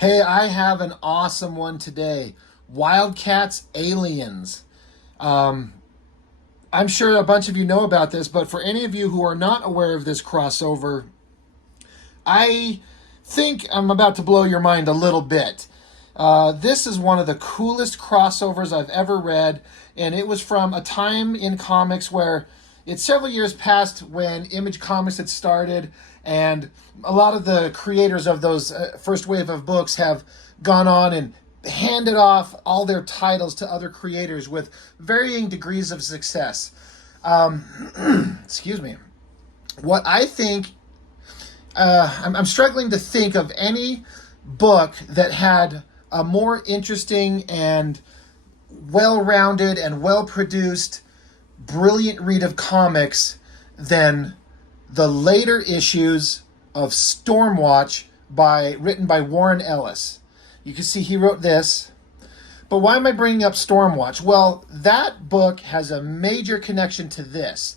Hey, I have an awesome one today. Wildcats Aliens. Um, I'm sure a bunch of you know about this, but for any of you who are not aware of this crossover, I think I'm about to blow your mind a little bit. This is one of the coolest crossovers I've ever read, and it was from a time in comics where it's several years past when Image Comics had started, and a lot of the creators of those first wave of books have gone on and handed off all their titles to other creators with varying degrees of success. Excuse me. What I think, I'm struggling to think of any book that had a more interesting and well-rounded and well-produced, brilliant read of comics than the later issues of Stormwatch written by Warren Ellis. You can see he wrote this. But why am I bringing up Stormwatch? Well, that book has a major connection to this.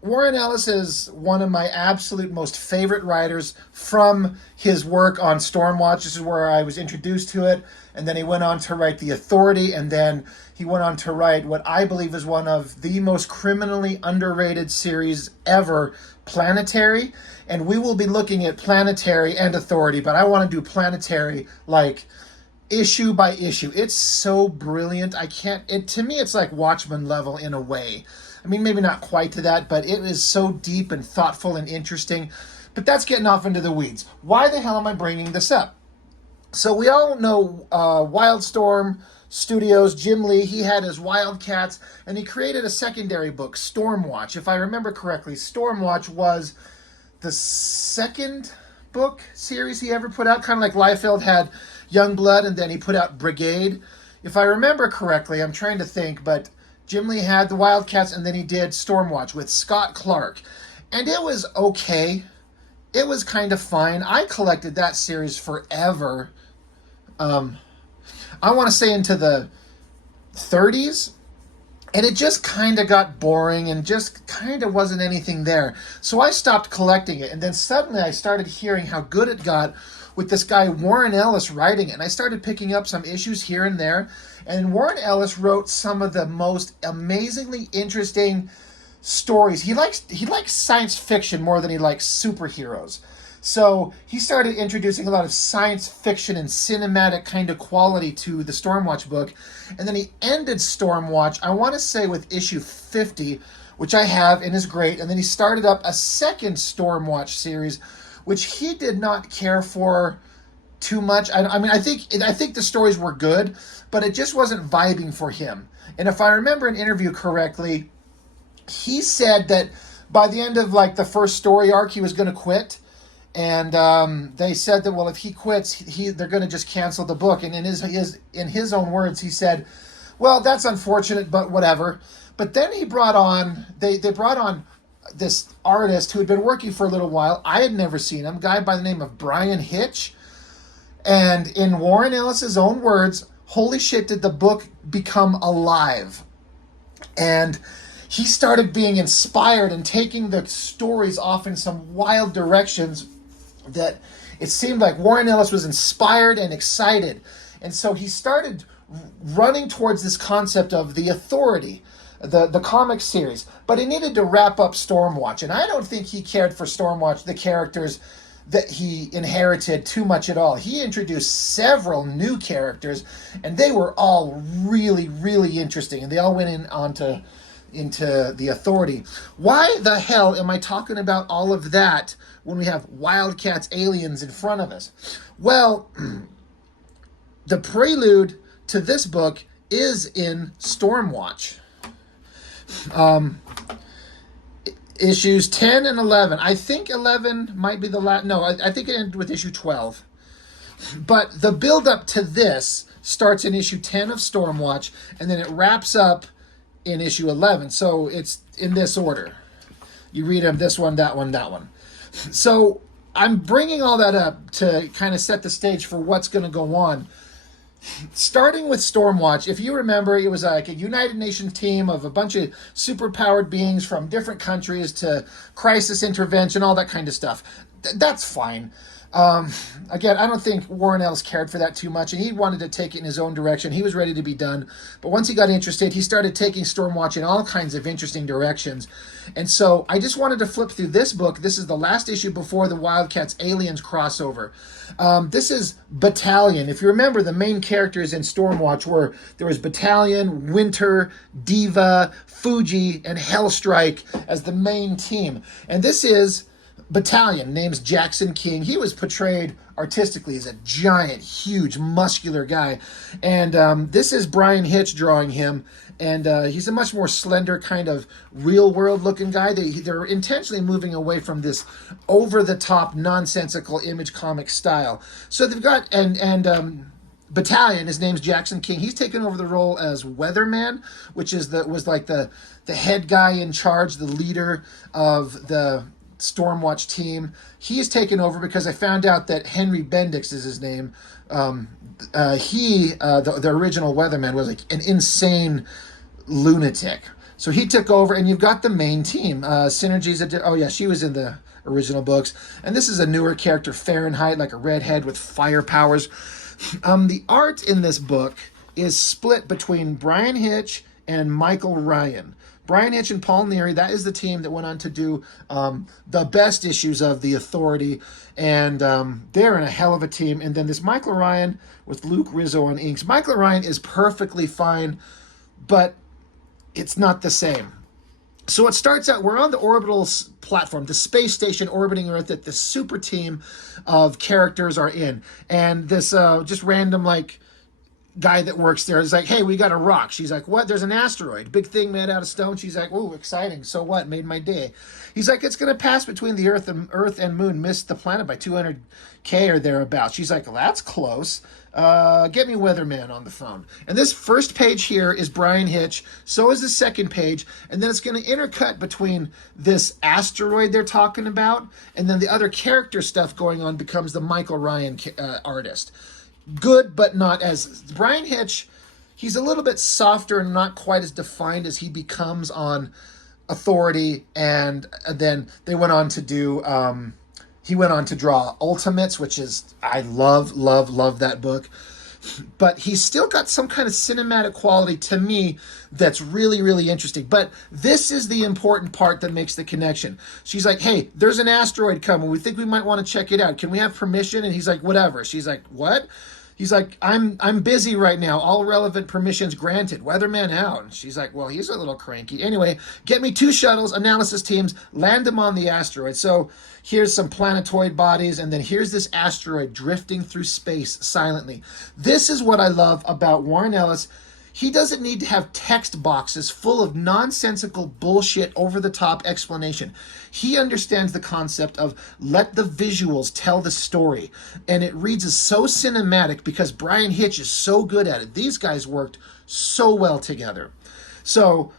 Warren Ellis is one of my absolute most favorite writers from his work on Stormwatch. This is where I was introduced to it. And then he went on to write The Authority. And then he went on to write what I believe is one of the most criminally underrated series ever, Planetary. And we will be looking at Planetary and Authority. But I want to do Planetary like issue by issue. It's so brilliant. To me, it's like Watchmen level in a way. I mean, maybe not quite to that, but it is so deep and thoughtful and interesting. But that's getting off into the weeds. Why the hell am I bringing this up? So we all know Wildstorm Studios, Jim Lee, he had his Wildcats, and he created a secondary book, Stormwatch. If I remember correctly, Stormwatch was the second book series he ever put out, kind of like Liefeld had Youngblood, and then he put out Brigade. If I remember correctly, I'm trying to think, but Jim Lee had the Wildcats, and then he did Stormwatch with Scott Clark. And it was okay. It was kind of fine. I collected that series forever. I want to say into the 30s. And it just kind of got boring and just kind of wasn't anything there. So I stopped collecting it. And then suddenly I started hearing how good it got with this guy Warren Ellis writing it. And I started picking up some issues here and there. And Warren Ellis wrote some of the most amazingly interesting stories. He likes science fiction more than he likes superheroes. So he started introducing a lot of science fiction and cinematic kind of quality to the Stormwatch book. And then he ended Stormwatch, I want to say, with issue 50, which I have and is great. And then he started up a second Stormwatch series, which he did not care for too much. I think the stories were good, but it just wasn't vibing for him. And if I remember an interview correctly, he said that by the end of like the first story arc, he was going to quit. And they said that, well, if he quits, they're going to just cancel the book. And in his own words, he said, well, that's unfortunate, but whatever. But then he brought on, they brought on this artist who had been working for a little while. I had never seen him, a guy by the name of Brian Hitch. And in Warren Ellis's own words, holy shit, did the book become alive. And he started being inspired and taking the stories off in some wild directions that it seemed like Warren Ellis was inspired and excited. And so he started running towards this concept of the Authority, the comic series. But he needed to wrap up Stormwatch. And I don't think he cared for Stormwatch, the characters that he inherited, too much at all. He introduced several new characters, and they were all really, really interesting. And they all went into the Authority. Why the hell am I talking about all of that when we have Wildcats Aliens in front of us? Well, the prelude to this book is in Stormwatch. Issues 10 and 11. I think 11 might be the last. No, I think it ended with issue 12. But the build-up to this starts in issue 10 of Stormwatch, and then it wraps up in issue 11. So it's in this order. You read them, this one, that one, that one. So I'm bringing all that up to kind of set the stage for what's going to go on. Starting with Stormwatch, if you remember, it was like a United Nations team of a bunch of superpowered beings from different countries to crisis intervention, all that kind of stuff. That's fine. Again, I don't think Warren Ellis cared for that too much, and he wanted to take it in his own direction. He was ready to be done. But once he got interested, he started taking Stormwatch in all kinds of interesting directions. And so I just wanted to flip through this book. This is the last issue before the Wildcats Aliens crossover. This is Battalion. If you remember, the main characters in Stormwatch were, there was Battalion, Winter, Diva, Fuji, and Hellstrike as the main team. And this is Battalion, name's Jackson King. He was portrayed artistically as a giant, huge, muscular guy. And this is Brian Hitch drawing him. And he's a much more slender, kind of real-world looking guy. They're intentionally moving away from this over-the-top, nonsensical image comic style. So they've got, Battalion, his name's Jackson King. He's taken over the role as Weatherman, which was like the head guy in charge, the leader of the Stormwatch team. He's taken over because I found out that Henry Bendix is his name. The original Weatherman was like an insane lunatic. So he took over, and you've got the main team. Synergy's she was in the original books. And this is a newer character, Fahrenheit, like a redhead with fire powers. The art in this book is split between Brian Hitch and Michael Ryan. Brian Hitch and Paul Neary, that is the team that went on to do the best issues of The Authority, and they're in a hell of a team. And then this Michael Ryan with Luke Rizzo on inks. Michael Ryan is perfectly fine, but it's not the same. So it starts out, we're on the orbital platform, the space station orbiting Earth that the super team of characters are in. And this just random, like, guy that works there is like, hey, we got a rock. She's like, what? There's an asteroid. Big thing made out of stone. She's like, oh, exciting. So what? Made my day. He's like, it's going to pass between the Earth and Moon, miss the planet by 200K or thereabouts. She's like, well, that's close. Get me Weatherman on the phone. And this first page here is Brian Hitch. So is the second page. And then it's going to intercut between this asteroid they're talking about, and then the other character stuff going on becomes the Michael Ryan artist. Good, but not as... Brian Hitch, he's a little bit softer and not quite as defined as he becomes on Authority, and then they went on to do... he went on to draw Ultimates, which is... I love that book. But he's still got some kind of cinematic quality to me that's really, really interesting. But this is the important part that makes the connection. She's like, hey, there's an asteroid coming. We think we might want to check it out. Can we have permission? And he's like, whatever. She's like, what? He's like, I'm busy right now. All relevant permissions granted. Weatherman out. And she's like, well, he's a little cranky. Anyway, get me 2 shuttles, analysis teams, land them on the asteroid. So here's some planetoid bodies, and then here's this asteroid drifting through space silently. This is what I love about Warren Ellis. He doesn't need to have text boxes full of nonsensical bullshit, over-the-top explanation. He understands the concept of let the visuals tell the story. And it reads as so cinematic because Brian Hitch is so good at it. These guys worked so well together. So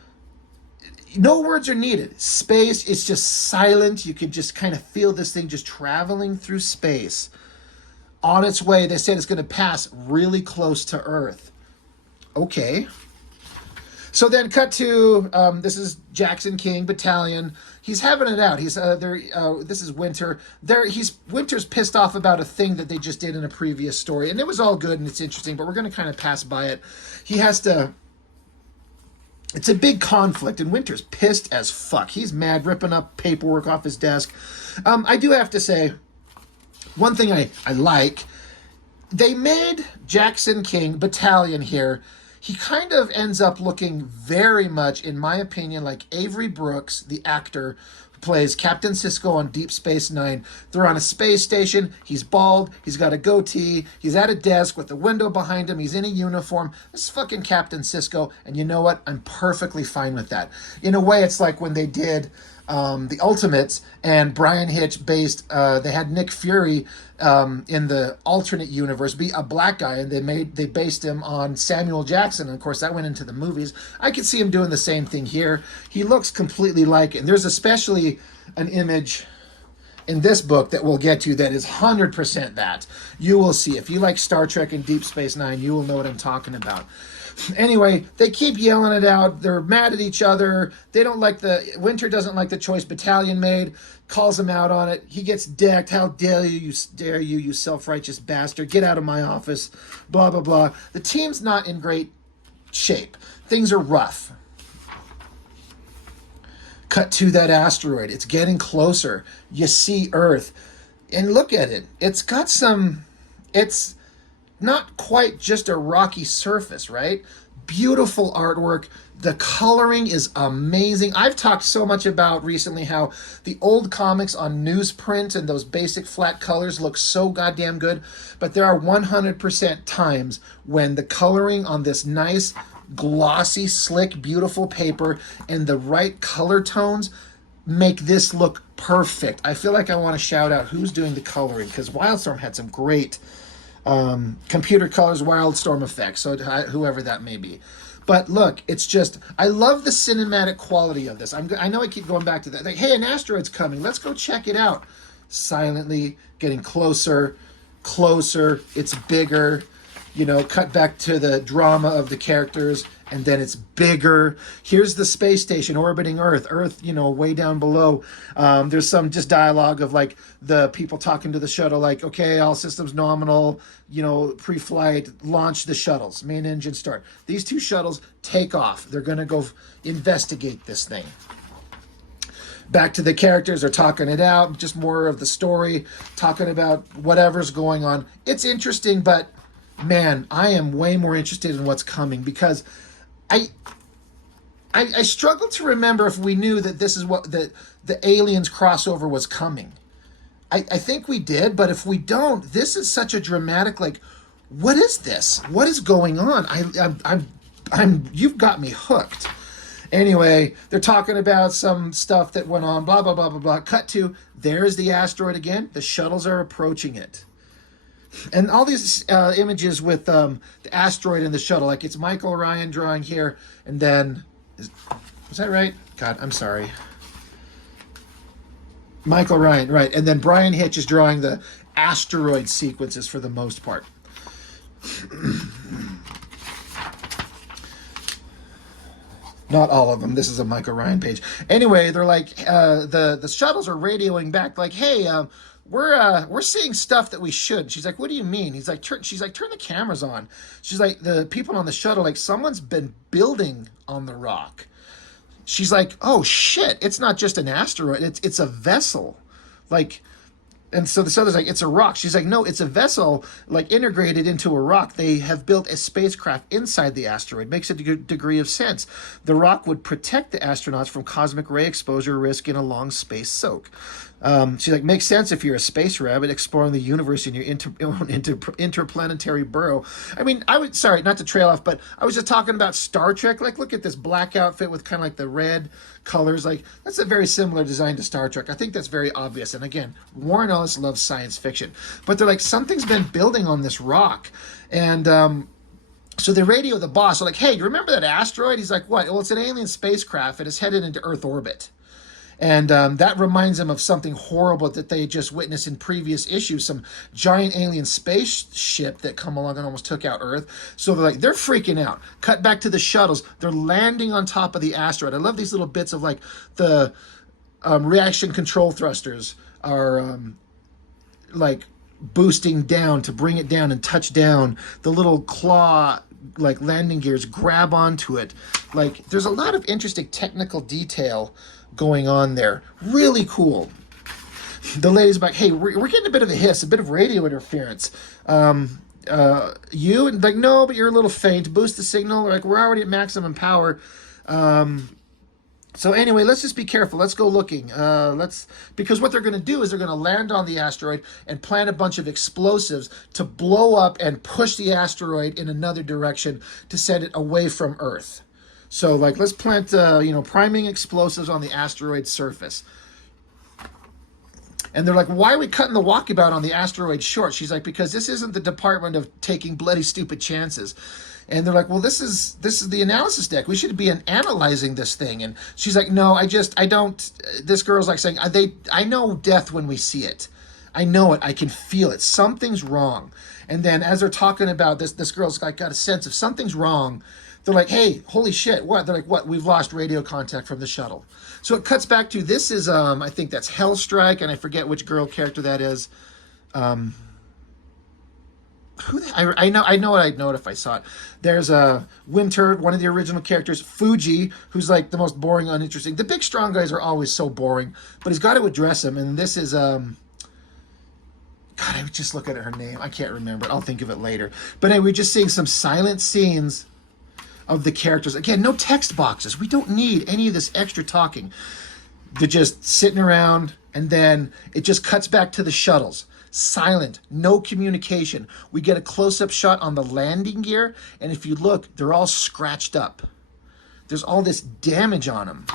no words are needed. Space is just silent. You can just kind of feel this thing just traveling through space. On its way, they said it's going to pass really close to Earth. Okay. So then cut to, this is Jackson King, Battalion. He's having it out. He's this is Winter. Winter's pissed off about a thing that they just did in a previous story. And it was all good and it's interesting, but we're going to kind of pass by it. It's a big conflict, and Winter's pissed as fuck. He's mad, ripping up paperwork off his desk. I do have to say, one thing I like, they made Jackson King, Battalion here, he kind of ends up looking very much, in my opinion, like Avery Brooks, the actor who plays Captain Sisko on Deep Space Nine. They're on a space station. He's bald. He's got a goatee. He's at a desk with a window behind him. He's in a uniform. This is fucking Captain Sisko. And you know what? I'm perfectly fine with that. In a way, it's like when they did the Ultimates, and Brian Hitch they had Nick Fury in the alternate universe be a black guy, and they based him on Samuel Jackson, and of course that went into the movies. I could see him doing the same thing here. He looks completely like it. And there's especially an image in this book that we'll get to that is 100% that. You will see. If you like Star Trek and Deep Space Nine, you will know what I'm talking about. Anyway, they keep yelling it out. They're mad at each other. They don't like Winter doesn't like the choice Battalion made, calls him out on it. He gets decked. How dare you, you self-righteous bastard. Get out of my office. Blah, blah, blah. The team's not in great shape. Things are rough. Cut to that asteroid. It's getting closer. You see Earth. And look at it. It's not quite just a rocky surface, right? Beautiful artwork. The coloring is amazing. I've talked so much about recently how the old comics on newsprint and those basic flat colors look so goddamn good, but there are 100% times when the coloring on this nice, glossy, slick, beautiful paper and the right color tones make this look perfect. I feel like I want to shout out who's doing the coloring, because Wildstorm had some great computer colors, Wildstorm effects, so whoever that may be. But look, it's just, I love the cinematic quality of this. I know I keep going back to that. Like, hey, an asteroid's coming. Let's go check it out. Silently, getting closer, closer. It's bigger. You know, cut back to the drama of the characters, and then it's bigger. Here's the space station orbiting Earth. Earth, you know, way down below. There's some just dialogue of like the people talking to the shuttle, like, okay, all systems nominal, you know, pre-flight, launch the shuttles, main engine start. These two shuttles take off. They're going to go investigate this thing. Back to the characters, they're talking it out, just more of the story, talking about whatever's going on. It's interesting, but man, I am way more interested in what's coming, because I struggle to remember if we knew that this is what the Aliens crossover was coming. I think we did, but if we don't, this is such a dramatic, like, what is this? What is going on? You've got me hooked. Anyway, they're talking about some stuff that went on, blah, blah, blah, blah, blah. Cut to, there's the asteroid again. The shuttles are approaching it. And all these images with the asteroid and the shuttle, like it's Michael Ryan drawing here, and then, was that right? God, I'm sorry. Michael Ryan, right. And then Brian Hitch is drawing the asteroid sequences for the most part. Not all of them. This is a Michael Ryan page. Anyway, they're like, the shuttles are radioing back, like, hey, we're seeing stuff that we should. She's like, what do you mean? He's like, turn the cameras on. She's like, the people on the shuttle, like, someone's been building on the rock. She's like, oh shit, it's not just an asteroid, it's a vessel. Like, and so this other's like, it's a rock. She's like, no, it's a vessel, like, integrated into a rock. They have built a spacecraft inside the asteroid. Makes a degree of sense. The rock would protect the astronauts from cosmic ray exposure risk in a long space soak. She's like, makes sense if you're a space rabbit exploring the universe in your interplanetary burrow. I mean, sorry, not to trail off, but I was just talking about Star Trek. Like, look at this black outfit with kind of like the red colors. Like, that's a very similar design to Star Trek. I think that's very obvious. And again, Warren Ellis loves science fiction. But they're like, something's been building on this rock. And so they radio the boss. They're like, hey, you remember that asteroid? He's like, what? Well, it's an alien spacecraft. It is headed into Earth orbit. And that reminds them of something horrible that they just witnessed in previous issues, some giant alien spaceship that come along and almost took out Earth. So they're freaking out. Cut back to the shuttles. They're landing on top of the asteroid. I love these little bits of like the reaction control thrusters are like boosting down to bring it down and touch down. The little claw like landing gears grab onto it. Like, there's a lot of interesting technical detail going on there. Really cool. The lady's like, hey, we're getting a bit of a hiss, a bit of radio interference. You? And like, no, but you're a little faint. Boost the signal. Like, we're already at maximum power. So anyway, let's just be careful. Let's go looking. Because what they're going to do is they're going to land on the asteroid and plant a bunch of explosives to blow up and push the asteroid in another direction to send it away from Earth. So, like, let's plant, priming explosives on the asteroid surface. And they're like, why are we cutting the walkabout on the asteroid short? She's like, because this isn't the department of taking bloody stupid chances. And they're like, well, this is the analysis deck. We should be analyzing this thing. And she's like, no, I don't. This girl's like saying, I know death when we see it. I know it. I can feel it. Something's wrong. And then as they're talking about this girl's like got a sense of something's wrong. They're like, hey, holy shit, what? They're like, what? We've lost radio contact from the shuttle. So it cuts back to, this is, I think that's Hellstrike, and I forget which girl character that is. I know I'd know it if I saw it. There's a Winter, one of the original characters, Fuji, who's like the most boring, uninteresting. The big strong guys are always so boring, but he's got to address them. And this is God, I was just looking at her name. I can't remember it. I'll think of it later. But anyway, we're just seeing some silent scenes of the characters. Again, no text boxes. We don't need any of this extra talking. They're just sitting around, and then it just cuts back to the shuttles. Silent, no communication. We get a close-up shot on the landing gear, and if you look, they're all scratched up. There's all this damage on them.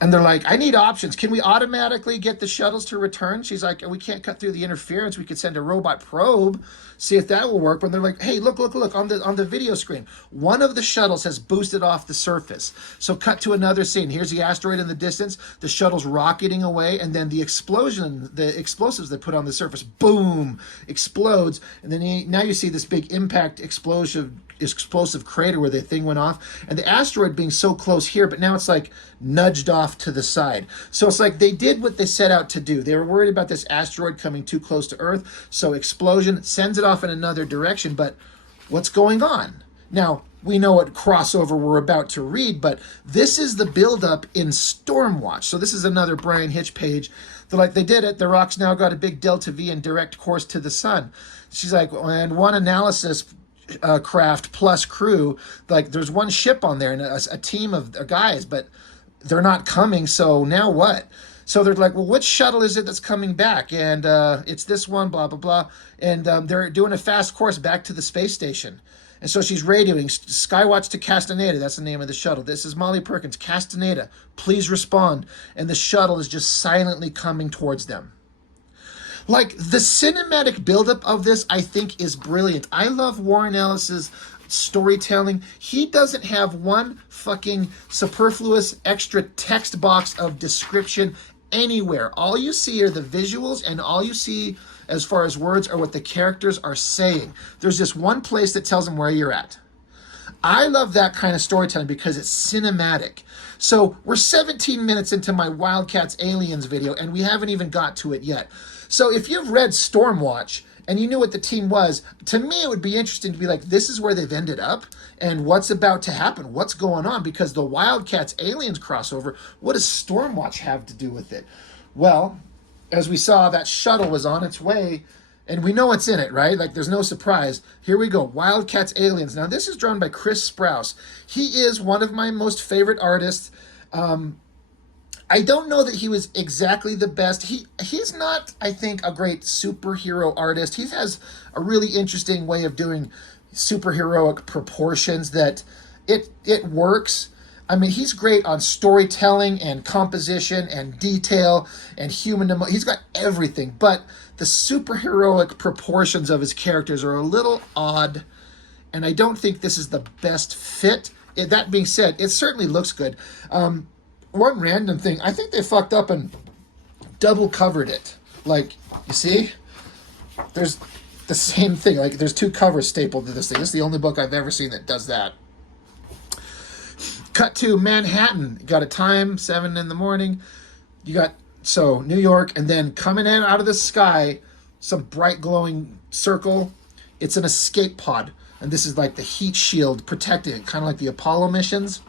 And they're like, I need options. Can we automatically get the shuttles to return? She's like, we can't cut through the interference. We could send a robot probe, see if that will work. But they're like, hey, look on the video screen. One of the shuttles has boosted off the surface. So cut to another scene. Here's the asteroid in the distance. The shuttle's rocketing away, and then the explosion, the explosives they put on the surface, boom, explodes. And then now you see this big impact explosive crater where the thing went off, and the asteroid being so close here, but now it's like nudged off to the side. So it's like they did what they set out to do. They were worried about this asteroid coming too close to Earth, so explosion sends it off in another direction. But what's going on? Now, we know what crossover we're about to read, but this is the buildup in Stormwatch. So this is another Brian Hitch page. They're like, they did it. The rock's now got a big delta V and direct course to the sun. She's like, and one analysis craft plus crew, like there's one ship on there and a team of guys, but they're not coming. So now what? So they're like, well, which shuttle is it that's coming back? And it's this one, blah, blah, blah. And they're doing a fast course back to the space station. And so she's radioing, Skywatch to Castaneda, that's the name of the shuttle. This is Molly Perkins, Castaneda, please respond. And the shuttle is just silently coming towards them. Like, the cinematic buildup of this, I think, is brilliant. I love Warren Ellis's storytelling. He doesn't have one fucking superfluous extra text box of description anywhere. All you see are the visuals, and all you see as far as words are what the characters are saying. There's just one place that tells them where you're at. I love that kind of storytelling because it's cinematic. So we're 17 minutes into my Wildcats Aliens video, and we haven't even got to it yet. So if you've read Stormwatch and you knew what the team was, to me it would be interesting to be like, this is where they've ended up and what's about to happen, what's going on, because the Wildcats Aliens crossover, what does Stormwatch have to do with it? Well, as we saw, that shuttle was on its way, and we know what's in it, right? Like, there's no surprise. Here we go, Wildcats Aliens. Now, this is drawn by Chris Sprouse. He is one of my most favorite artists. I don't know that he was exactly the best. He's not, I think, a great superhero artist. He has a really interesting way of doing superheroic proportions that it works. I mean, he's great on storytelling and composition and detail and human emotion. He's got everything, but the superheroic proportions of his characters are a little odd, and I don't think this is the best fit. That being said, it certainly looks good. One random thing, I think they fucked up and double covered it. Like, you see? There's the same thing. Like, there's two covers stapled to this thing. This is the only book I've ever seen that does that. Cut to Manhattan. You got a time, 7 in the morning. You got, so, New York, and then coming in out of the sky, some bright glowing circle. It's an escape pod. And this is like the heat shield protecting it, kind of like the Apollo missions.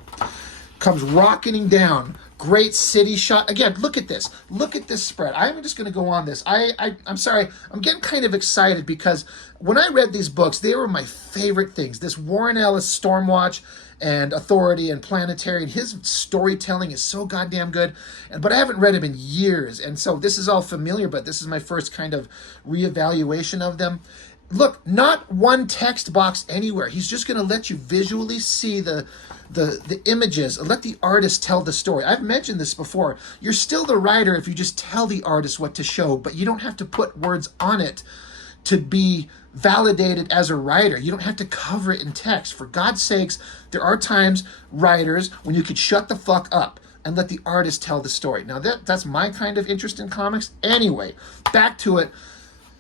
Comes rocketing down. Great city shot. Again, look at this. Look at this spread. I'm just going to go on this. I'm sorry. I'm getting kind of excited because when I read these books, they were my favorite things. This Warren Ellis Stormwatch and Authority and Planetary, and his storytelling is so goddamn good. But I haven't read him in years, and so this is all familiar, but this is my first kind of reevaluation of them. Look, not one text box anywhere. He's just going to let you visually see the images. Let the artist tell the story. I've mentioned this before. You're still the writer if you just tell the artist what to show, but you don't have to put words on it to be validated as a writer. You don't have to cover it in text. For God's sakes, there are times, writers, when you could shut the fuck up and let the artist tell the story. Now, that's my kind of interest in comics. Anyway, back to it.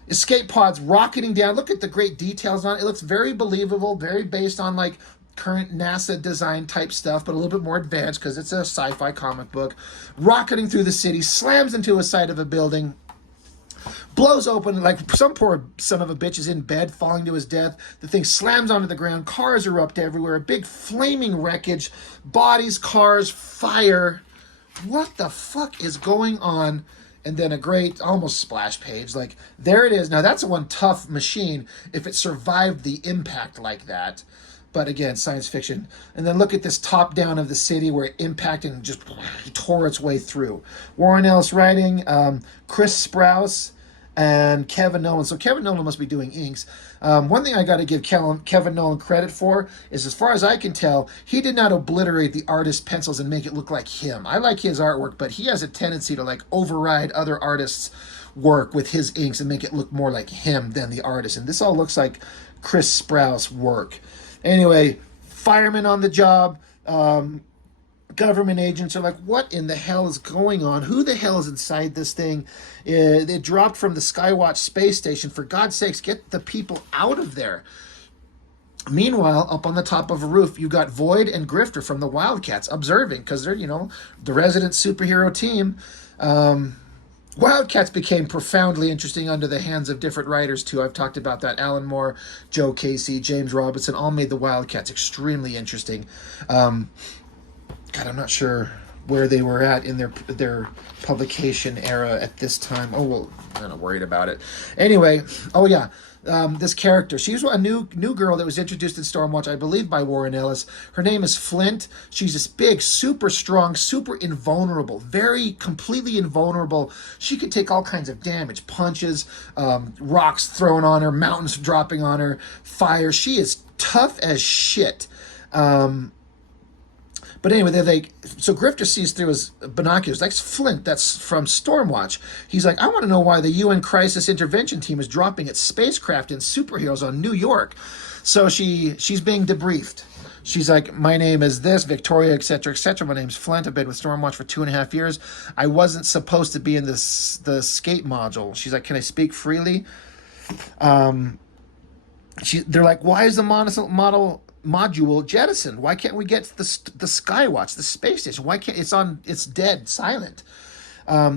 escape pods rocketing down. Look at the great details on it. It looks very believable, very based on like current NASA design type stuff, but a little bit more advanced because it's a sci-fi comic book. Rocketing through the city, slams into a side of a building, blows open, like some poor son of a bitch is in bed, falling to his death. The thing slams onto the ground. Cars erupt everywhere. A big flaming wreckage. Bodies, cars, fire. What the fuck is going on? And then a great, almost splash page. Like, there it is. Now, that's one tough machine if it survived the impact like that. But again, science fiction. And then look at this top down of the city where it impacted and just tore its way through. Warren Ellis writing, Chris Sprouse, and Kevin Nolan. So Kevin Nolan must be doing inks. One thing I got to give Kevin Nolan credit for is, as far as I can tell, he did not obliterate the artist's pencils and make it look like him. I like his artwork, but he has a tendency to like override other artists' work with his inks and make it look more like him than the artist. And this all looks like Chris Sprouse work. Anyway, firemen on the job. Government agents are like, what in the hell is going on? Who the hell is inside this thing? It dropped from the Skywatch space station. For God's sakes, get the people out of there. Meanwhile, up on the top of a roof, you got Void and Grifter from the Wildcats observing, because they're, the resident superhero team. Wildcats became profoundly interesting under the hands of different writers, too. I've talked about that. Alan Moore, Joe Casey, James Robinson all made the Wildcats extremely interesting. God, I'm not sure where they were at in their publication era at this time. Oh, well, I'm not worried about it. Anyway, oh yeah, this character. She's a new girl that was introduced in Stormwatch, I believe, by Warren Ellis. Her name is Flint. She's this big, super strong, super invulnerable, very completely invulnerable. She could take all kinds of damage, punches, rocks thrown on her, mountains dropping on her, fire. She is tough as shit. But anyway, they're like, so Grifter sees through his binoculars. That's Flint. That's from Stormwatch. He's like, I want to know why the UN Crisis Intervention Team is dropping its spacecraft and superheroes on New York. So she's being debriefed. She's like, my name is this, Victoria, etc., etc. My name's Flint. I've been with Stormwatch for 2.5 years. I wasn't supposed to be in the escape module. She's like, can I speak freely? They're like, why is the module jettisoned? Why can't we get the Skywatch, the space station? Why can't it's dead, silent?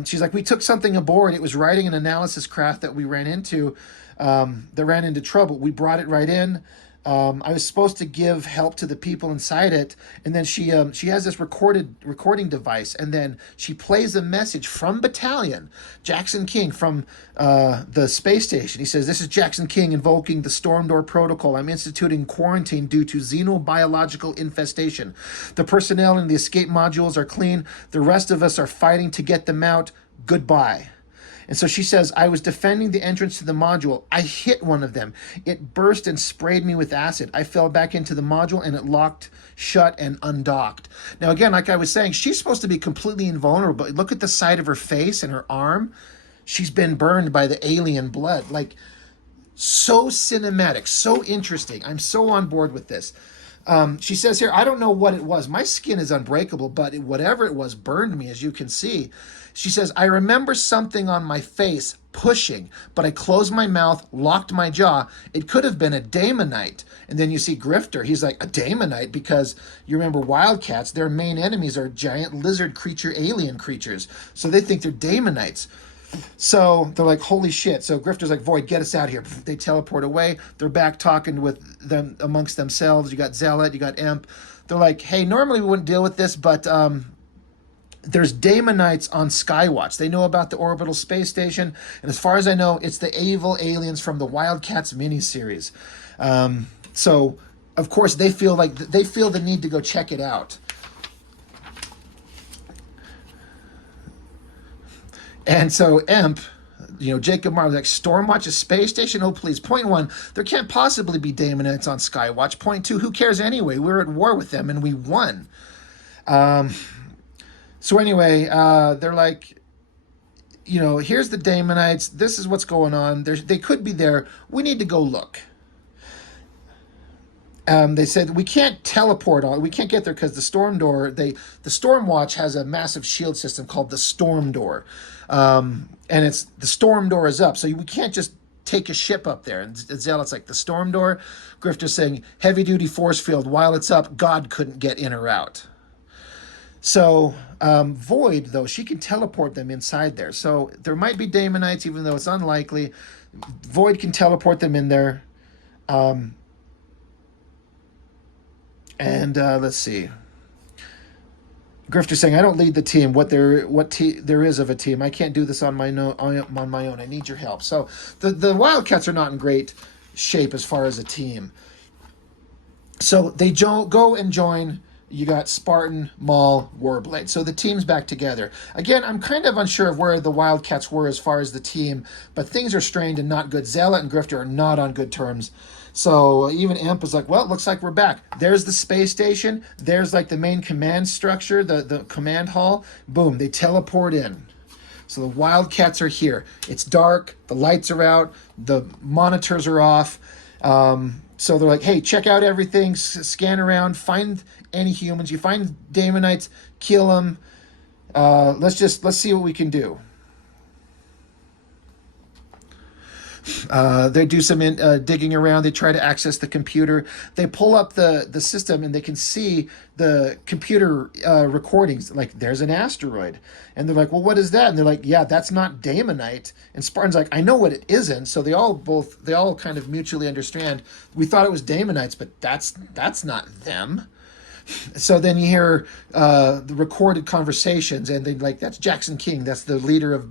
She's like, we took something aboard. It was writing an analysis craft that we ran into, that ran into trouble. We brought it right in. I was supposed to give help to the people inside it, and then she has this recording device, and then she plays a message from Battalion, Jackson King from the space station. He says, this is Jackson King invoking the Storm Door Protocol. I'm instituting quarantine due to xenobiological infestation. The personnel in the escape modules are clean. The rest of us are fighting to get them out. Goodbye. And so she says, I was defending the entrance to the module. I hit one of them. It burst and sprayed me with acid. I fell back into the module and it locked shut and undocked. Now, again, like I was saying, she's supposed to be completely invulnerable. But look at the side of her face and her arm. She's been burned by the alien blood. Like, so cinematic, so interesting. I'm so on board with this. She says here, I don't know what it was. My skin is unbreakable, but whatever it was burned me, as you can see. She says, I remember something on my face pushing, but I closed my mouth, locked my jaw. It could have been a daemonite. And then you see Grifter. He's like, a daemonite? Because you remember Wildcats, their main enemies are giant lizard creature, alien creatures. So they think they're daemonites. So they're like, holy shit. So Grifter's like, Void, get us out of here. They teleport away. They're back talking with them amongst themselves. You got Zealot, you got Imp. They're like, hey, normally we wouldn't deal with this, but there's daemonites on Skywatch. They know about the orbital space station. And as far as I know, it's the evil aliens from the Wildcats miniseries. So, of course, they feel the need to go check it out. And so Emp, Jacob Marley's like, Stormwatch, a space station? Oh, please. Point 1, there can't possibly be daemonites on Skywatch. Point 2, who cares anyway? We're at war with them and we won. So anyway, they're like, here's the daemonites. This is what's going on. They could be there. We need to go look. They said we can't teleport on. We can't get there because the Storm Door. The Stormwatch has a massive shield system called the Storm Door, and the Storm Door is up. So we can't just take a ship up there. And Zealot's like, the storm door? Grifter's saying, heavy-duty force field. While it's up, God couldn't get in or out. So Void, though, she can teleport them inside there. So there might be Daemonites, even though it's unlikely. Void can teleport them in there. Let's see. Grifter saying, I don't lead the team. There is of a team. I can't do this on my own. I need your help. So the Wildcats are not in great shape as far as a team. So they go and join. You got Spartan, Maul, Warblade. So the team's back together. Again, I'm kind of unsure of where the Wildcats were as far as the team, but things are strained and not good. Zealot and Grifter are not on good terms. So even Imp is like, well, it looks like we're back. There's the space station. There's like the main command structure, the command hall. Boom, they teleport in. So the Wildcats are here. It's dark. The lights are out. The monitors are off. So they're like, hey, check out everything. Scan around. Find any humans. You find Daemonites. Kill them. Let's see what we can do. They do some digging around. They try to access the computer. They pull up the system and they can see the computer recordings. Like, there's an asteroid. And they're like, well, what is that? And they're like, yeah, that's not Daemonite. And Spartan's like, I know what it isn't. So they all kind of mutually understand. We thought it was Daemonites, but that's not them. So then you hear the recorded conversations, and they like, that's Jackson King. That's the leader of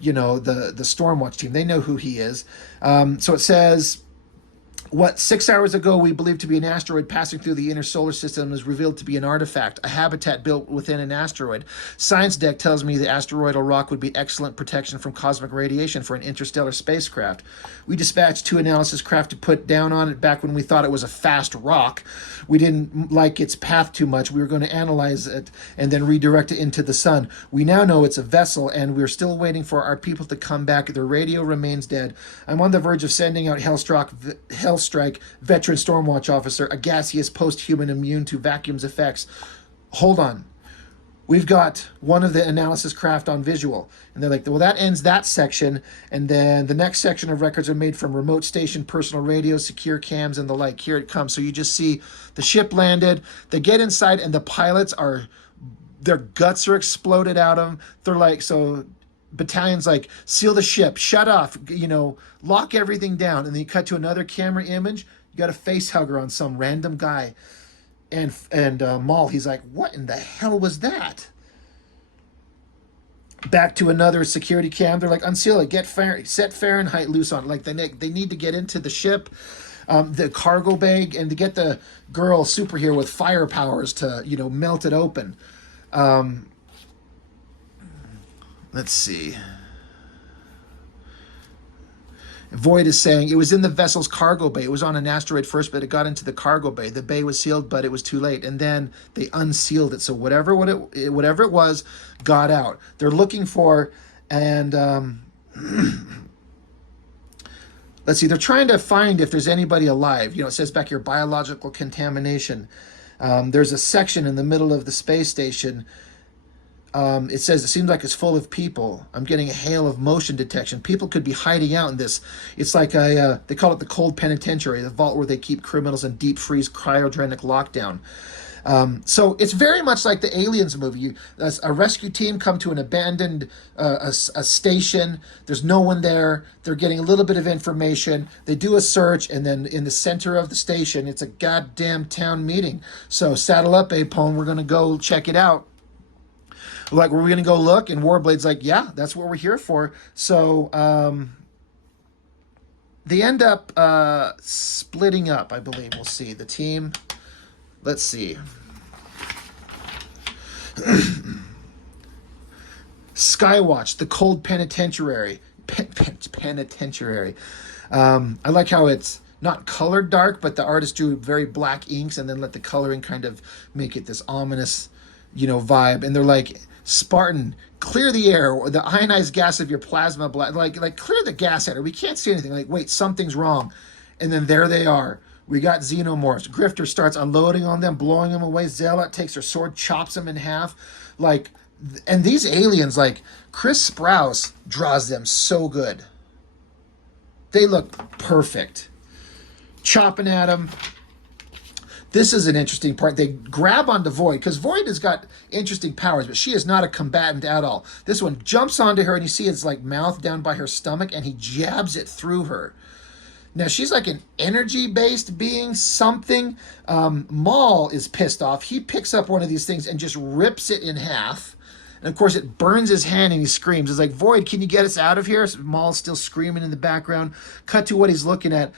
the Stormwatch team. They know who he is. So it says, 6 hours ago we believed to be an asteroid passing through the inner solar system is revealed to be an artifact, a habitat built within an asteroid. Science deck tells me the asteroidal rock would be excellent protection from cosmic radiation for an interstellar spacecraft. We dispatched 2 analysis craft to put down on it back when we thought it was a fast rock. We didn't like its path too much. We were going to analyze it and then redirect it into the sun. We now know it's a vessel, and we're still waiting for our people to come back. Their radio remains dead. I'm on the verge of sending out Hellstrike, veteran Stormwatch officer, a gaseous post-human immune to vacuum's effects. Hold on. We've got one of the analysis craft on visual. And they're like, well, that ends that section. And then the next section of records are made from remote station, personal radios, secure cams, and the like. Here it comes. So you just see the ship landed. They get inside, and the pilots their guts are exploded out of them. They're like, so Battalion's like, seal the ship, shut off, lock everything down. And then you cut to another camera image. You got a face hugger on some random guy. And Maul, he's like, what in the hell was that? Back to another security cam. They're like, unseal it, set Fahrenheit loose on it. Like, they need to get into the ship, the cargo bay, and to get the girl superhero with fire powers to, melt it open. Let's see. Void is saying, it was in the vessel's cargo bay. It was on an asteroid first, but it got into the cargo bay. The bay was sealed, but it was too late. And then they unsealed it. So whatever it was got out. They're looking for, and let's see, they're trying to find if there's anybody alive. It says back here, biological contamination. There's a section in the middle of the space station. It says it seems like it's full of people. I'm getting a hail of motion detection. People could be hiding out in this. It's like they call it the cold penitentiary, the vault where they keep criminals in deep freeze cryogenic lockdown. So it's very much like the Aliens movie. A rescue team come to an abandoned a station. There's no one there. They're getting a little bit of information. They do a search, and then in the center of the station, it's a goddamn town meeting. So saddle up, Apone. We're going to go check it out. Like, we're we going to go look? And Warblade's like, yeah, that's what we're here for. So they end up splitting up, I believe. We'll see. The team, let's see. Skywatch, the cold penitentiary. Penitentiary. I like how it's not colored dark, but the artist drew very black inks and then let the coloring kind of make it this ominous, vibe. And they're like, Spartan, clear the air, or the ionized gas of your plasma like clear the gas header. We can't see anything. Like, wait, something's wrong. And then there they are. We got xenomorphs. Grifter starts unloading on them, blowing them away. Zealot takes her sword, chops them in half. Like, and these aliens, like, Chris Sprouse draws them so good. They look perfect. Chopping at him. This is an interesting part. They grab onto Void, because Void has got interesting powers, but she is not a combatant at all. This one jumps onto her, and you see its like mouth down by her stomach, and he jabs it through her. Now, she's like an energy-based being, something. Maul is pissed off. He picks up one of these things and just rips it in half. And, of course, it burns his hand, and he screams. It's like, Void, can you get us out of here? So Maul's still screaming in the background. Cut to what he's looking at.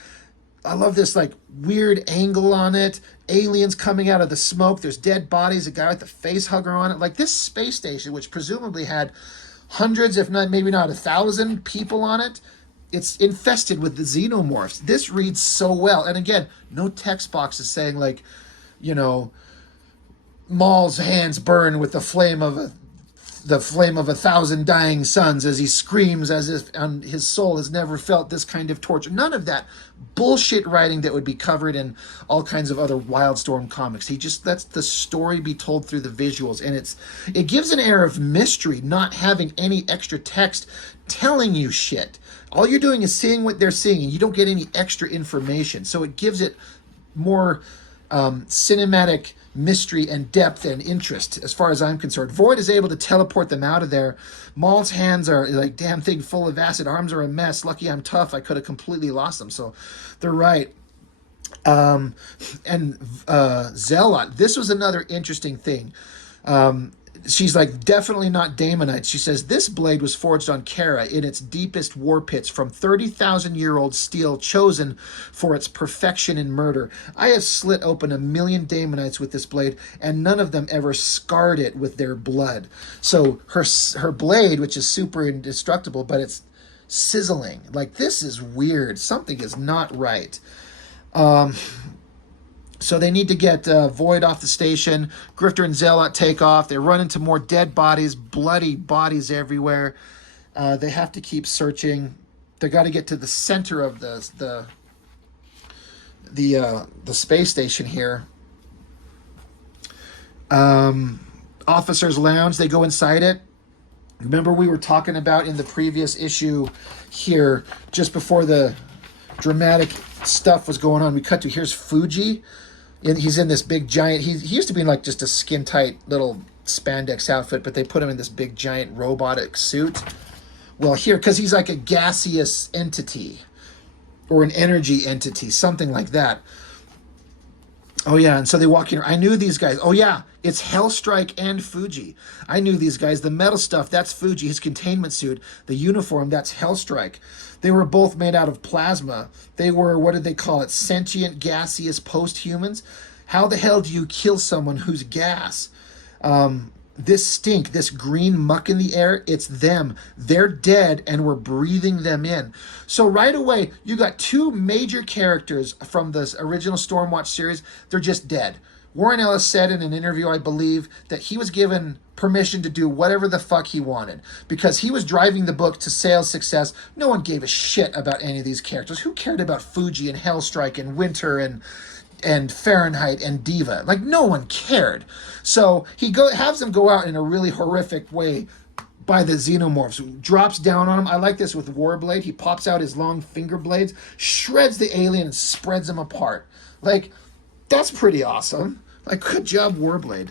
I love this like weird angle on it. Aliens coming out of the smoke. There's dead bodies. A guy with a face hugger on it. Like this space station, which presumably had hundreds, if not maybe not 1,000 people on it. It's infested with the xenomorphs. This reads so well. And again, no text boxes saying like, you know, Maul's hands burn with the flame of 1,000 dying suns as he screams as if his soul has never felt this kind of torture. None of that bullshit writing that would be covered in all kinds of other Wildstorm comics. He just lets the story be told through the visuals, and it gives an air of mystery, not having any extra text telling you shit. All you're doing is seeing what they're seeing, and you don't get any extra information. So it gives it more cinematic mystery and depth and interest as far as I'm concerned. Void is able to teleport them out of there. Maul's hands are like damn thing full of acid. Arms are a mess. Lucky I'm tough. I could have completely lost them. So they're right. And Zealot, this was another interesting thing. She's like, definitely not Daemonite. She says, this blade was forged on Kara in its deepest war pits from 30,000-year-old steel chosen for its perfection in murder. I have slit open 1,000,000 Daemonites with this blade, and none of them ever scarred it with their blood. So her blade, which is super indestructible, but it's sizzling. Like, this is weird. Something is not right. So they need to get Void off the station. Grifter and Zealot take off. They run into more dead bodies, bloody bodies everywhere. They have to keep searching. They got to get to the center of the space station here. Officers' lounge. They go inside it. Remember we were talking about in the previous issue here, just before the dramatic stuff was going on. We cut to, here's Fuji. He's in this big giant, he used to be in like just a skin tight little spandex outfit, but they put him in this big giant robotic suit. Well, here, because he's like a gaseous entity or an energy entity, something like that. Oh yeah, and so they walk in. I knew these guys. Oh yeah, it's Hellstrike and Fuji. I knew these guys. The metal stuff, that's Fuji. His containment suit, the uniform, that's Hellstrike. They were both made out of plasma. They were, what did they call it? Sentient, gaseous post-humans. How the hell do you kill someone who's gas? This stink, this green muck in the air, it's them. They're dead, and we're breathing them in. So right away, you got two major characters from this original Stormwatch series. They're just dead. Warren Ellis said in an interview, I believe, that he was given permission to do whatever the fuck he wanted because he was driving the book to sales success. No one gave a shit about any of these characters. Who cared about Fuji and Hellstrike and Winter and Fahrenheit and Diva? Like, no one cared. So he has them go out in a really horrific way by the xenomorphs, drops down on him. I like this with Warblade. He pops out his long finger blades, shreds the alien, and spreads him apart. Like, that's pretty awesome. Like, good job, Warblade.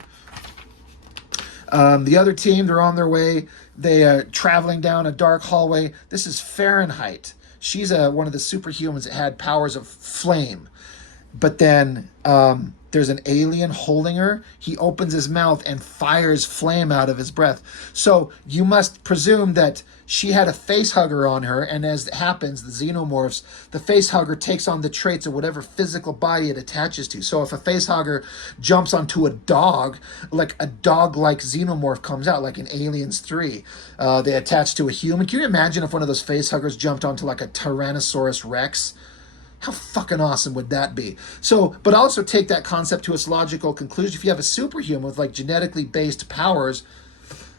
The other team, they're on their way. They are traveling down a dark hallway. This is Fahrenheit. She's one of the superhumans that had powers of flame. But then there's an alien holding her. He opens his mouth and fires flame out of his breath. So you must presume that she had a face hugger on her, and as it happens, the xenomorphs, the face hugger takes on the traits of whatever physical body it attaches to. So if a face hugger jumps onto a dog, like a dog-like xenomorph comes out, like in Aliens 3, they attach to a human. Can you imagine if one of those face huggers jumped onto like a Tyrannosaurus Rex? How fucking awesome would that be? So, but also take that concept to its logical conclusion. If you have a superhuman with like genetically based powers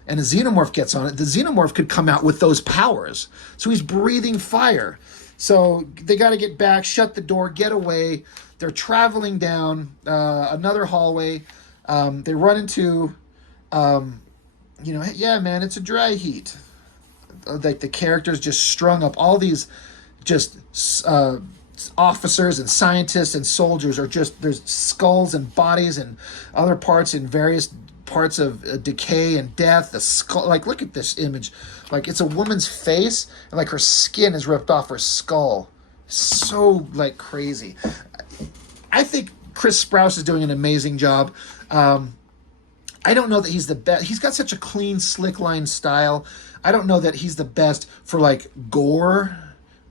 and a xenomorph gets on it, the xenomorph could come out with those powers. So he's breathing fire. So they got to get back, shut the door, get away. They're traveling down another hallway. They run into, yeah, man, it's a dry heat. Like the characters just strung up all these just officers and scientists and soldiers are just, there's skulls and bodies and other parts in various parts of decay and death. The skull, like, look at this image, like it's a woman's face and like her skin is ripped off her skull. So like crazy. I think Chris Sprouse is doing an amazing job. I don't know that he's the best. He's got such a clean, slick line style. I don't know that he's the best for like gore,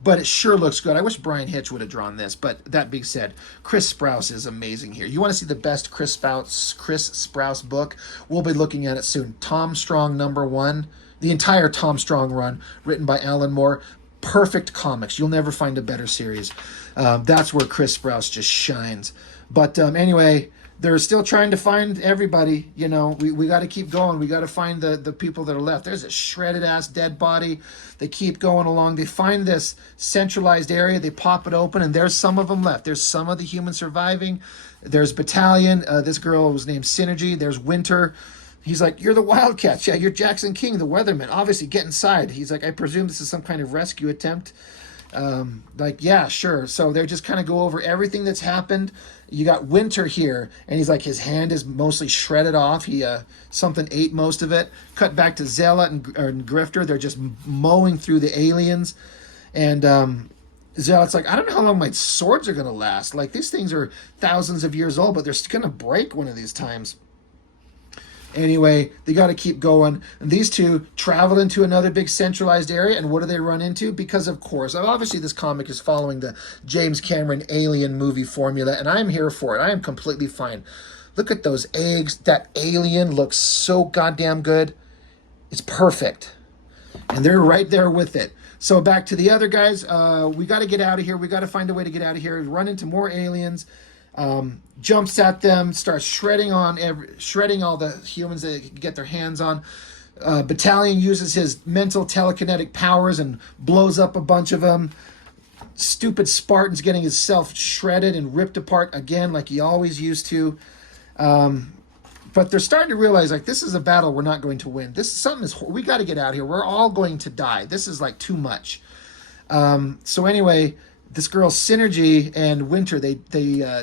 but it sure looks good. I wish Brian Hitch would have drawn this, but that being said, Chris Sprouse is amazing here. You want to see the best Chris Sprouse book? We'll be looking at it soon. Tom Strong #1, the entire Tom Strong run, written by Alan Moore. Perfect comics. You'll never find a better series. That's where Chris Sprouse just shines. But anyway, they're still trying to find everybody. You know, we got to keep going. We got to find the people that are left. There's a shredded ass dead body. They keep going along. They find this centralized area. They pop it open, and there's some of them left. There's some of the humans surviving. There's Battalion. This girl was named Synergy. There's Winter. He's like, you're the Wildcats. Yeah, you're Jackson King, the weatherman. Obviously, get inside. He's like, I presume this is some kind of rescue attempt. Like, yeah, sure. So they're just kind of go over everything that's happened. You got Winter here, and he's like, his hand is mostly shredded off. He something ate most of it. Cut back to Zealot and Grifter. They're just mowing through the aliens. And Zealot's like, I don't know how long my swords are going to last. Like, these things are thousands of years old, but they're going to break one of these times. Anyway, they got to keep going. And these two travel into another big centralized area. And what do they run into? Because, of course, obviously this comic is following the James Cameron Alien movie formula. And I'm here for it. I am completely fine. Look at those eggs. That alien looks so goddamn good. It's perfect. And they're right there with it. So back to the other guys. We got to get out of here. We got to find a way to get out of here. Run into more aliens. Jumps at them, starts shredding all the humans that they can get their hands on. Battalion uses his mental telekinetic powers and blows up a bunch of them. Stupid Spartan's getting himself shredded and ripped apart again like he always used to. But they're starting to realize, like, this is a battle we're not going to win. We got to get out of here. We're all going to die. This is like too much. So anyway, this girl Synergy and Winter, they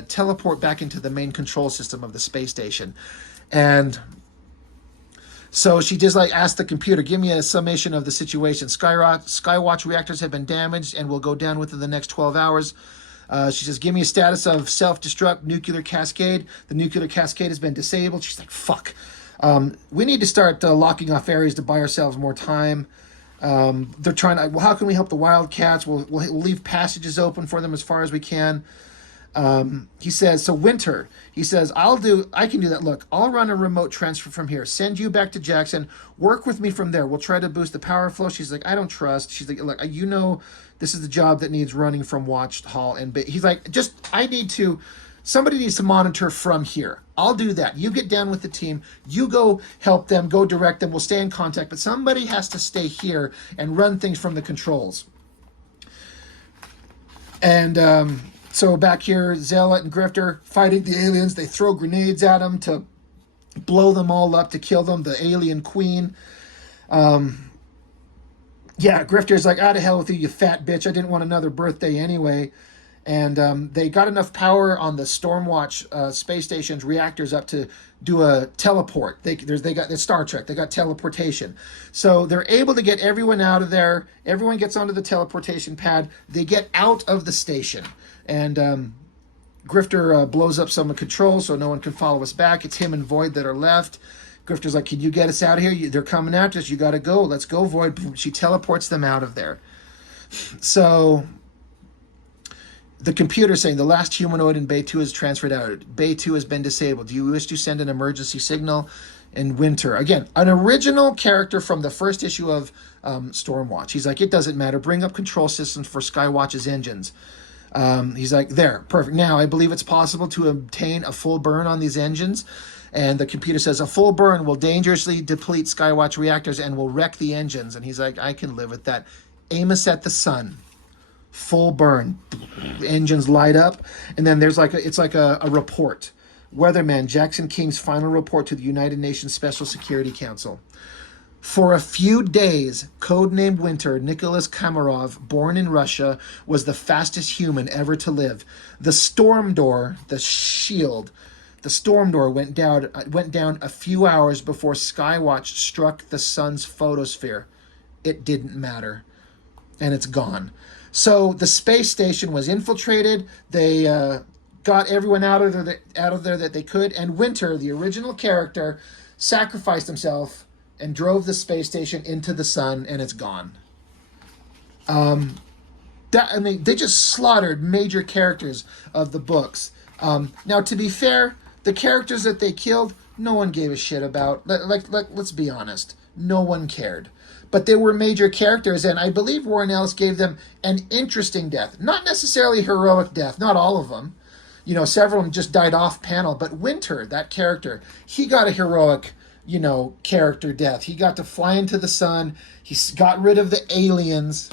teleport back into the main control system of the space station. And so she just like asked the computer, give me a summation of the situation. Skywatch reactors have been damaged and will go down within the next 12 hours. She says, give me a status of self-destruct nuclear cascade. The nuclear cascade has been disabled. She's like, fuck. We need to start locking off areas to buy ourselves more time. They're trying to, well, how can we help the Wildcats? We'll leave passages open for them as far as we can. He says, so Winter, he says, I can do that. Look, I'll run a remote transfer from here, send you back to Jackson, work with me from there. We'll try to boost the power flow. She's like, I don't trust. She's like, look, you know, this is the job that needs running from Watch Hall. And he's like, somebody needs to monitor from here. I'll do that. You get down with the team. You go help them, go direct them. We'll stay in contact. But somebody has to stay here and run things from the controls. And so back here, Zealot and Grifter fighting the aliens. They throw grenades at them to blow them all up, to kill them. The alien queen. Grifter's like, out of hell with you, you fat bitch. I didn't want another birthday anyway. And they got enough power on the Stormwatch space station's reactors up to do a teleport. They got the Star Trek. They got teleportation, so they're able to get everyone out of there. Everyone gets onto the teleportation pad. They get out of the station, and Grifter blows up some of the controls so no one can follow us back. It's him and Void that are left. Grifter's like, "Can you get us out of here? They're coming after us. You got to go. Let's go, Void." She teleports them out of there. So the computer saying the last humanoid in Bay 2 is transferred out. Bay 2 has been disabled. Do you wish to send an emergency signal? And Winter, again, an original character from the first issue of Stormwatch. He's like, it doesn't matter. Bring up control systems for Skywatch's engines. He's like, there, perfect. Now, I believe it's possible to obtain a full burn on these engines. And the computer says a full burn will dangerously deplete Skywatch reactors and will wreck the engines. And he's like, I can live with that. Amos at the sun. Full burn. Engines light up. And then there's it's like a report. Weatherman, Jackson King's final report to the United Nations Special Security Council. For a few days, codenamed Winter, Nicholas Kamarov, born in Russia, was the fastest human ever to live. The storm door, the shield, the storm door went down a few hours before Skywatch struck the sun's photosphere. It didn't matter, and it's gone. So the space station was infiltrated. They got everyone out of there that they could, and Winter, the original character, sacrificed himself and drove the space station into the sun, and it's gone. They just slaughtered major characters of the books. Now, to be fair, the characters that they killed, no one gave a shit about. Let's be honest, no one cared. But they were major characters, and I believe Warren Ellis gave them an interesting death. Not necessarily heroic death, not all of them. Several of them just died off panel. But Winter, that character, he got a heroic character death. He got to fly into the sun. He got rid of the aliens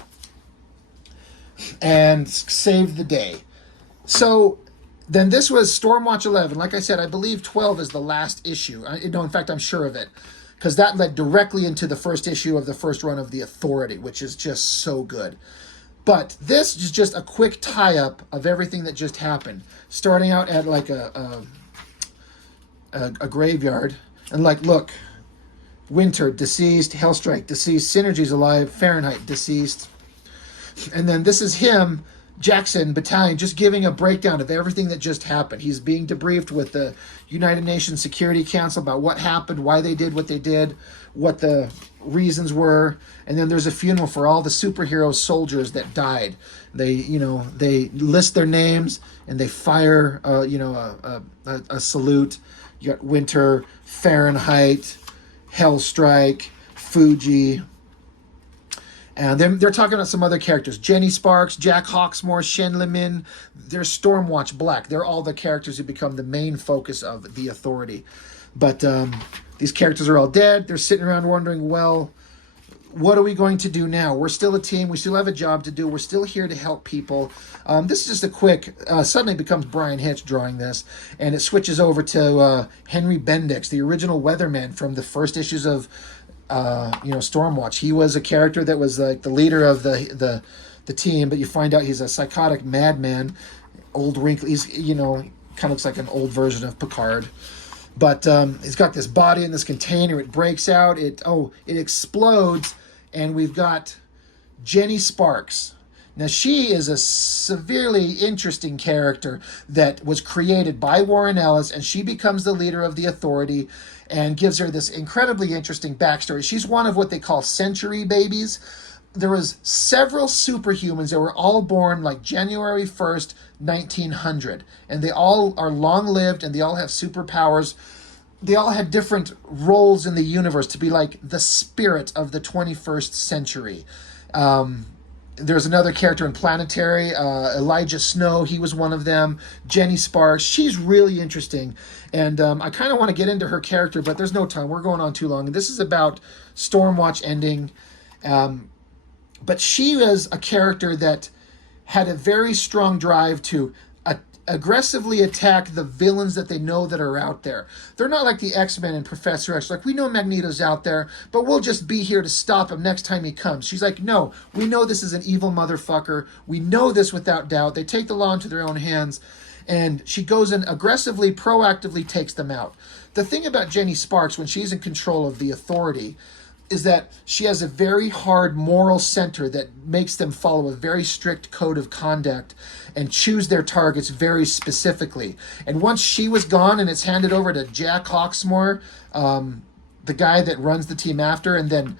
and saved the day. So then this was Stormwatch 11. Like I said, I believe 12 is the last issue. In fact, I'm sure of it, because that led directly into the first issue of the first run of The Authority, which is just so good. But this is just a quick tie-up of everything that just happened, starting out at like a graveyard. And look, Winter, deceased. Hellstrike, deceased. Synergy's alive. Fahrenheit, deceased. And then this is him, Jackson Battalion, just giving a breakdown of everything that just happened. He's being debriefed with the United Nations Security Council about what happened, why they did what they did, what the reasons were. And then there's a funeral for all the superhero soldiers that died. They list their names and they fire, a salute. You got Winter, Fahrenheit, Hellstrike, Fuji. And then they're talking about some other characters. Jenny Sparks, Jack Hawksmoor, Shen Limin. There's Stormwatch Black. They're all the characters who become the main focus of The Authority. But these characters are all dead. They're sitting around wondering, well, what are we going to do now? We're still a team. We still have a job to do. We're still here to help people. This is just a quick, suddenly becomes Brian Hitch drawing this, and it switches over to Henry Bendix, the original weatherman from the first issues of Stormwatch. He was a character that was like the leader of the team, but you find out he's a psychotic madman, old wrinkly. He's kind of looks like an old version of Picard. But he's got this body in this container. It breaks out. It explodes, and we've got Jenny Sparks. Now, she is a severely interesting character that was created by Warren Ellis, and she becomes the leader of the Authority and gives her this incredibly interesting backstory. She's one of what they call century babies. There was several superhumans that were all born like January 1st, 1900. And they all are long-lived, and they all have superpowers. They all had different roles in the universe to be like the spirit of the 21st century. There's another character in Planetary, Elijah Snow. He was one of them. Jenny Sparks. She's really interesting. And I kind of want to get into her character, but there's no time. We're going on too long. And this is about Stormwatch ending. But she was a character that had a very strong drive to aggressively attack the villains that they know that are out there. They're not like the X-Men and Professor X. Like, we know Magneto's out there, but we'll just be here to stop him next time he comes. She's like, no, we know this is an evil motherfucker. We know this without doubt. They take the law into their own hands, and she goes and aggressively, proactively takes them out. The thing about Jenny Sparks, when she's in control of the Authority, is that she has a very hard moral center that makes them follow a very strict code of conduct and choose their targets very specifically. And once she was gone and it's handed over to Jack Hawksmoor, the guy that runs the team after, and then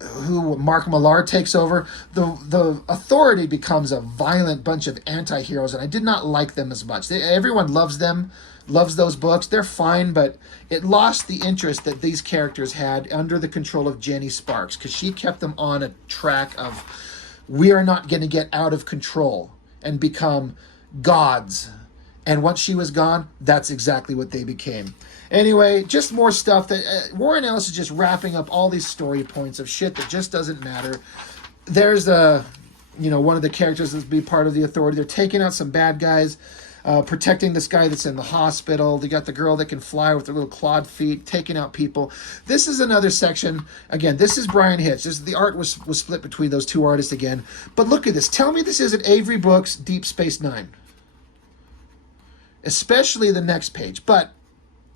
who Mark Millar takes over, the Authority becomes a violent bunch of anti-heroes, and I did not like them as much. Everyone loves them, loves those books. They're fine, but it lost the interest that these characters had under the control of Jenny Sparks, because she kept them on a track of, we are not going to get out of control and become gods. And once she was gone, that's exactly what they became. Anyway, just more stuff that Warren Ellis is just wrapping up all these story points of shit that just doesn't matter. There's one of the characters that's be part of the Authority. They're taking out some bad guys. protecting this guy that's in the hospital. They got the girl that can fly with her little clawed feet, taking out people. This is another section. Again, this is Brian Hitch. The art was split between those two artists again. But look at this. Tell me this isn't Avery Brooks' Deep Space Nine. Especially the next page. But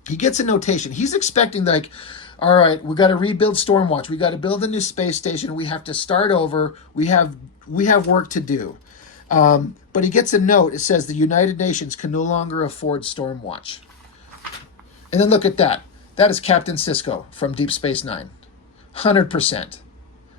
he gets a notation. He's expecting, like, all right, we got to rebuild Stormwatch. We got to build a new space station. We have to start over. We have work to do. But he gets a note. It says the United Nations can no longer afford Stormwatch. And then look at that. That is Captain Sisko from Deep Space Nine. 100%.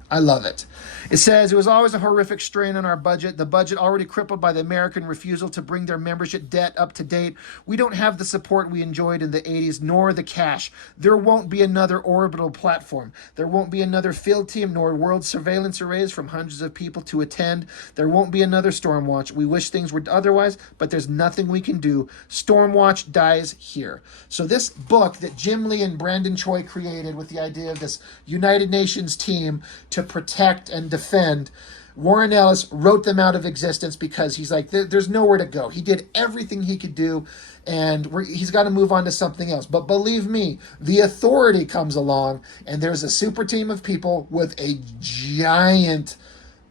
I love it. It says, it was always a horrific strain on our budget. The budget already crippled by the American refusal to bring their membership debt up to date. We don't have the support we enjoyed in the 80s, nor the cash. There won't be another orbital platform. There won't be another field team, nor world surveillance arrays from hundreds of people to attend. There won't be another Stormwatch. We wish things were otherwise, but there's nothing we can do. Stormwatch dies here. So this book that Jim Lee and Brandon Choi created with the idea of this United Nations team to protect and defend, Warren Ellis wrote them out of existence because he's like, there's nowhere to go. He did everything he could do, and he's got to move on to something else. But believe me, the Authority comes along, and there's a super team of people with a giant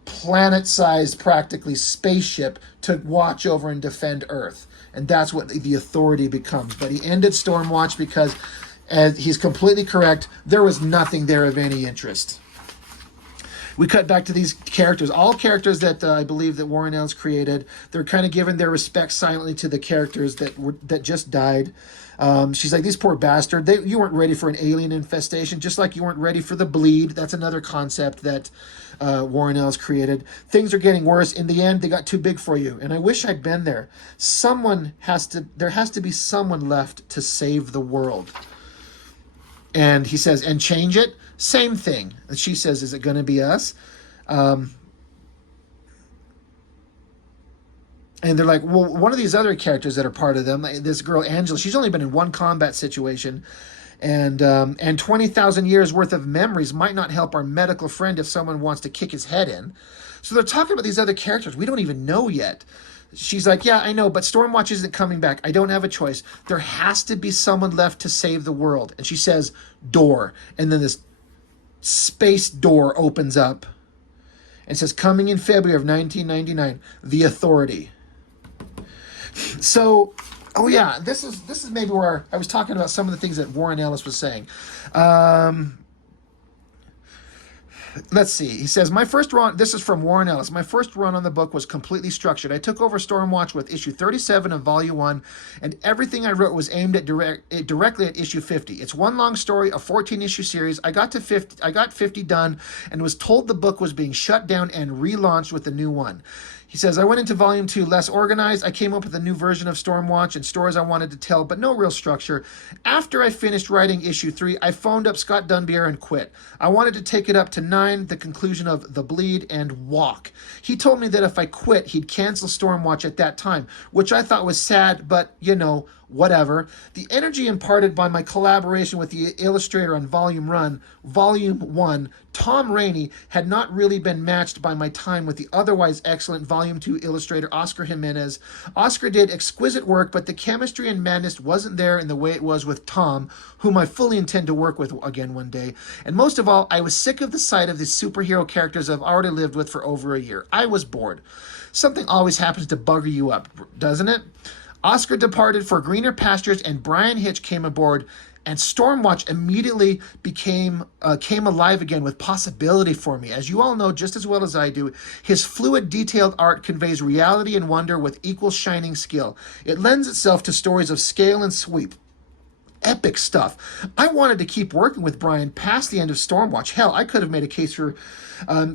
planet-sized, practically, spaceship to watch over and defend Earth. And that's what the Authority becomes. But he ended Stormwatch because, as he's completely correct, there was nothing there of any interest. We cut back to these characters, all characters that I believe that Warren Ellis created. They're kind of giving their respect silently to the characters that just died. She's like, these poor bastards. You weren't ready for an alien infestation, just like you weren't ready for the bleed. That's another concept that Warren Ellis created. Things are getting worse. In the end, they got too big for you. And I wish I'd been there. There has to be someone left to save the world. And he says, and change it? Same thing. And she says, is it going to be us? And they're like, well, one of these other characters that are part of them, this girl, Angela, she's only been in one combat situation. And 20,000 years worth of memories might not help our medical friend if someone wants to kick his head in. So they're talking about these other characters we don't even know yet. She's like, yeah, I know, but Stormwatch isn't coming back. I don't have a choice. There has to be someone left to save the world. And she says, door. And then this space door opens up and says, coming in February of 1999, the Authority. So, oh yeah, this is maybe where I was talking about some of the things that Warren Ellis was saying. Let's see. He says, my first run, this is from Warren Ellis, my first run on the book was completely structured. I took over Stormwatch with issue 37 of volume 1, and everything I wrote was aimed at directly at issue 50. It's one long story, a 14-issue series. I got 50 done and was told the book was being shut down and relaunched with a new one. He says, I went into volume 2 less organized. I came up with a new version of Stormwatch and stories I wanted to tell, but no real structure. After I finished writing issue 3, I phoned up Scott Dunbier and quit. I wanted to take it up to 9, the conclusion of The Bleed and Walk. He told me that if I quit, he'd cancel Stormwatch at that time, which I thought was sad, but, you know, whatever. The energy imparted by my collaboration with the illustrator on Volume 1, Tom Rainey, had not really been matched by my time with the otherwise excellent Volume 2 illustrator Oscar Jimenez. Oscar did exquisite work, but the chemistry and madness wasn't there in the way it was with Tom, whom I fully intend to work with again one day. And most of all, I was sick of the sight of these superhero characters I've already lived with for over a year. I was bored. Something always happens to bugger you up, doesn't it? Oscar departed for greener pastures, and Brian Hitch came aboard, and Stormwatch immediately came alive again with possibility for me. As you all know just as well as I do, his fluid, detailed art conveys reality and wonder with equal shining skill. It lends itself to stories of scale and sweep. Epic stuff. I wanted to keep working with Brian past the end of Stormwatch. Hell, I could have made a case for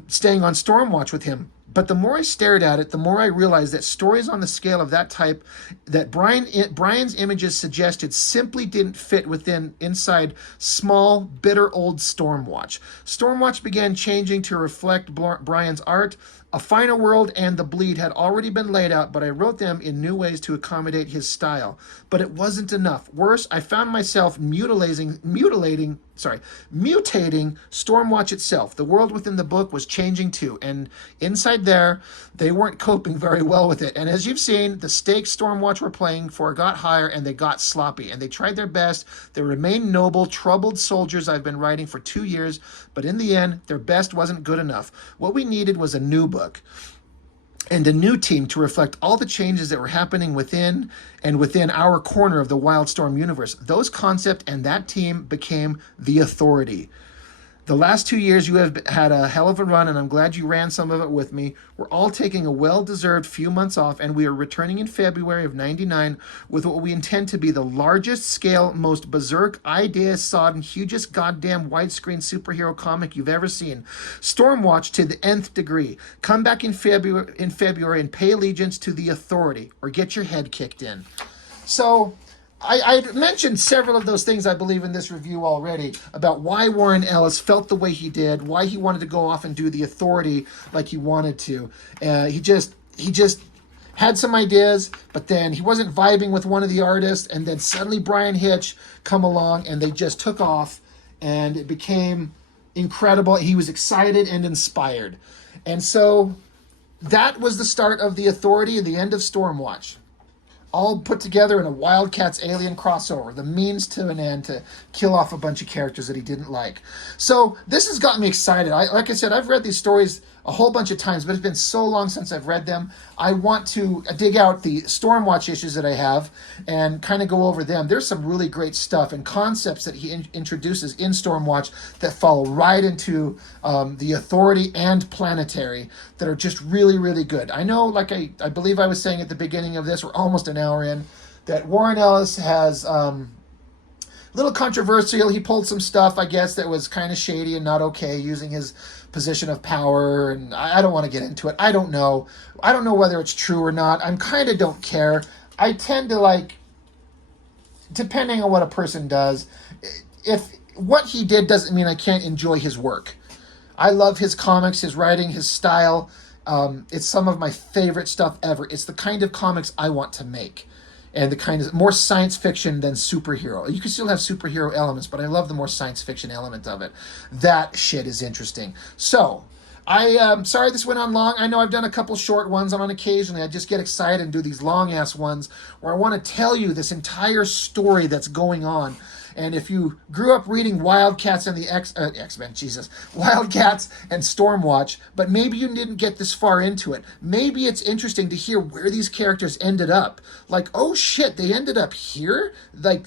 staying on Stormwatch with him. But the more I stared at it, the more I realized that stories on the scale of that type that Brian's images suggested simply didn't fit inside small, bitter old Stormwatch. Stormwatch began changing to reflect Brian's art. A final world and the bleed had already been laid out, but I wrote them in new ways to accommodate his style. But it wasn't enough. Worse, I found myself mutating Stormwatch itself. The world within the book was changing too, and inside there, they weren't coping very well with it. And as you've seen, the stakes Stormwatch were playing for got higher, and they got sloppy. And they tried their best. They remained noble, troubled soldiers I've been writing for 2 years, but in the end, their best wasn't good enough. What we needed was a new book and a new team to reflect all the changes that were happening within our corner of the Wildstorm universe. Those concepts and that team became the Authority. The last 2 years, you have had a hell of a run, and I'm glad you ran some of it with me. We're all taking a well-deserved few months off, and we are returning in February of '99 with what we intend to be the largest-scale, most berserk, idea-sodden, hugest goddamn widescreen superhero comic you've ever seen. Stormwatch to the nth degree. Come back in February and pay allegiance to the Authority, or get your head kicked in. So I mentioned several of those things, I believe, in this review already about why Warren Ellis felt the way he did, why he wanted to go off and do the Authority like he wanted to. He just had some ideas, but then he wasn't vibing with one of the artists, and then suddenly Brian Hitch come along, and they just took off, and it became incredible. He was excited and inspired. And so that was the start of the Authority and the end of Stormwatch, all put together in a WILDCATS alien crossover, the means to an end to kill off a bunch of characters that he didn't like. So this has got me excited. Like I said, I've read these stories a whole bunch of times, but it's been so long since I've read them. I want to dig out the Stormwatch issues that I have and kind of go over them. There's some really great stuff and concepts that he introduces in Stormwatch that follow right into the Authority and Planetary that are just really, really good. I know, like I believe I was saying at the beginning of this, we're almost an hour in, that Warren Ellis has a little controversial. He pulled some stuff, I guess, that was kind of shady and not okay, using his position of power, and I don't want to get into it. I don't know whether it's true or not. I'm kind of don't care. I tend to, depending on what a person does, if what he did doesn't mean I can't enjoy his work. I love his comics, his writing, his style. It's some of my favorite stuff ever. It's the kind of comics I want to make, and the kind of more science fiction than superhero. You can still have superhero elements, but I love the more science fiction element of it. That shit is interesting. So I'm sorry this went on long. I know I've done a couple short ones, and on occasionally I just get excited and do these long-ass ones where I want to tell you this entire story that's going on. And if you grew up reading WILDCATS and the X-Men, WILDCATS and Stormwatch, but maybe you didn't get this far into it, maybe it's interesting to hear where these characters ended up. Like, oh shit, they ended up here? Like,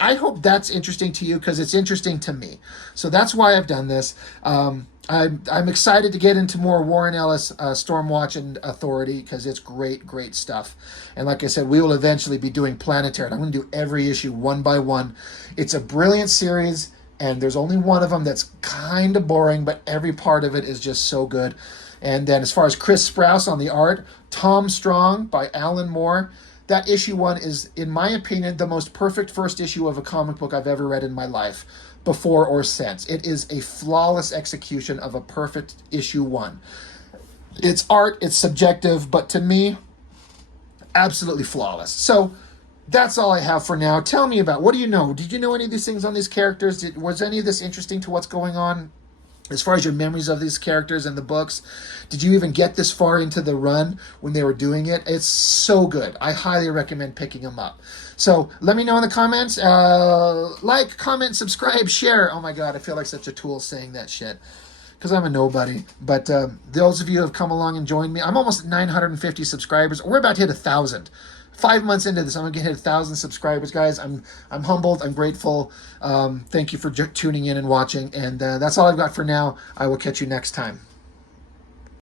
I hope that's interesting to you, because it's interesting to me. So that's why I've done this. I'm excited to get into more Warren Ellis, Stormwatch, and Authority, because it's great, great stuff. And like I said, we will eventually be doing Planetary. I'm going to do every issue one by one. It's a brilliant series, and there's only one of them that's kind of boring, but every part of it is just so good. And then as far as Chris Sprouse on the art, Tom Strong by Alan Moore, that issue 1 is, in my opinion, the most perfect first issue of a comic book I've ever read in my life, before or since. It is a flawless execution of a perfect issue 1. It's art, it's subjective, but to me, absolutely flawless. So that's all I have for now. Tell me about, what do you know? Did you know any of these things on these characters? Was any of this interesting to what's going on as far as your memories of these characters and the books? Did you even get this far into the run when they were doing it? It's so good. I highly recommend picking them up. So let me know in the comments. Like, comment, subscribe, share. Oh my God, I feel like such a tool saying that shit, because I'm a nobody. But those of you who have come along and joined me, I'm almost at 950 subscribers. We're about to hit 1,000. 5 months into this, I'm gonna hit 1,000 subscribers, guys. I'm humbled. I'm grateful. Thank you for tuning in and watching. And that's all I've got for now. I will catch you next time.